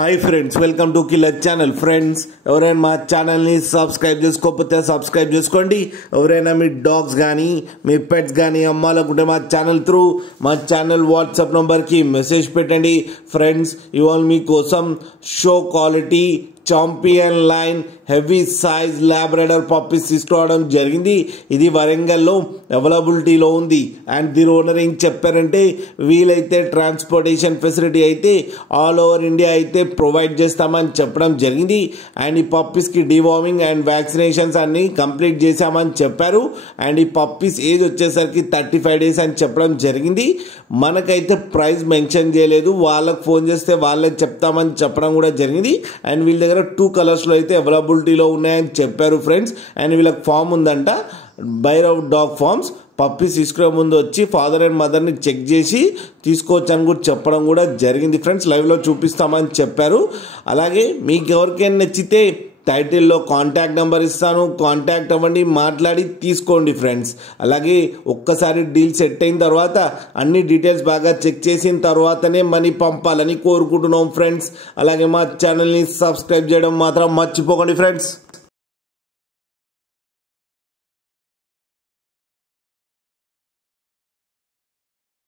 Hi friends, welcome to killer channel. Friends, ఎవరైనా మా ఛానల్ని సబ్స్క్రైబ్ చేసుకోకపోతే సబ్స్క్రైబ్ చేసుకోండి. ఎవరైనా మీ డాగ్స్ కానీ మీ పెట్స్ కానీ అమ్మాలనుకుంటే మా ఛానల్ వాట్సాప్ నంబర్కి మెసేజ్ పెట్టండి. ఫ్రెండ్స్, ఇవాళ మీకోసం show quality champion line heavy size Labrador puppies తీసుకురావడం జరిగింది. ఇది వరంగల్లో అవైలబిలిటీలో ఉంది. అండ్ దీని ఓనర్ ఏం చెప్పారంటే, వీలైతే ట్రాన్స్పోర్టేషన్ ఫెసిలిటీ అయితే ఆల్ ఓవర్ ఇండియా అయితే ప్రొవైడ్ చేస్తామని చెప్పడం జరిగింది. అండ్ ఈ పప్పీస్కి డివార్మింగ్ అండ్ వ్యాక్సినేషన్స్ అన్ని కంప్లీట్ చేశామని చెప్పారు. అండ్ ఈ పప్పీస్ ఏజ్ వచ్చేసరికి 35 days అని చెప్పడం జరిగింది. మనకైతే ప్రైస్ మెన్షన్ చేయలేదు, వాళ్ళకి ఫోన్ చేస్తే వాళ్ళే చెప్తామని చెప్పడం కూడా జరిగింది. అండ్ వీళ్ళ దగ్గర 2 కలర్స్లో అయితే అవైలబిలిటీలో ఉన్నాయని చెప్పారు ఫ్రెండ్స్. అండ్ వీళ్ళకి ఫామ్ ఉందంట, భైరవ్ డాగ్ ఫార్మ్స్. పప్పీస్ తీసుకునే ముందు వచ్చి ఫాదర్ అండ్ మదర్ని చెక్ చేసి తీసుకోవచ్చు అని కూడా చెప్పడం కూడా జరిగింది ఫ్రెండ్స్. లైవ్లో చూపిస్తామని చెప్పారు. అలాగే మీకు ఎవరికైనా నచ్చితే టైటిల్లో కాంటాక్ట్ నెంబర్ ఇస్తాను, కాంటాక్ట్ అవ్వండి, మాట్లాడి తీసుకోండి ఫ్రెండ్స్. అలాగే ఒక్కసారి డీల్ సెట్ అయిన తర్వాత అన్ని డీటెయిల్స్ బాగా చెక్ చేసిన తర్వాతనే మనీ పంపాలని కోరుకుంటున్నాం ఫ్రెండ్స్. అలాగే మా ఛానల్ని సబ్స్క్రైబ్ చేయడం మాత్రం మర్చిపోకండి ఫ్రెండ్స్.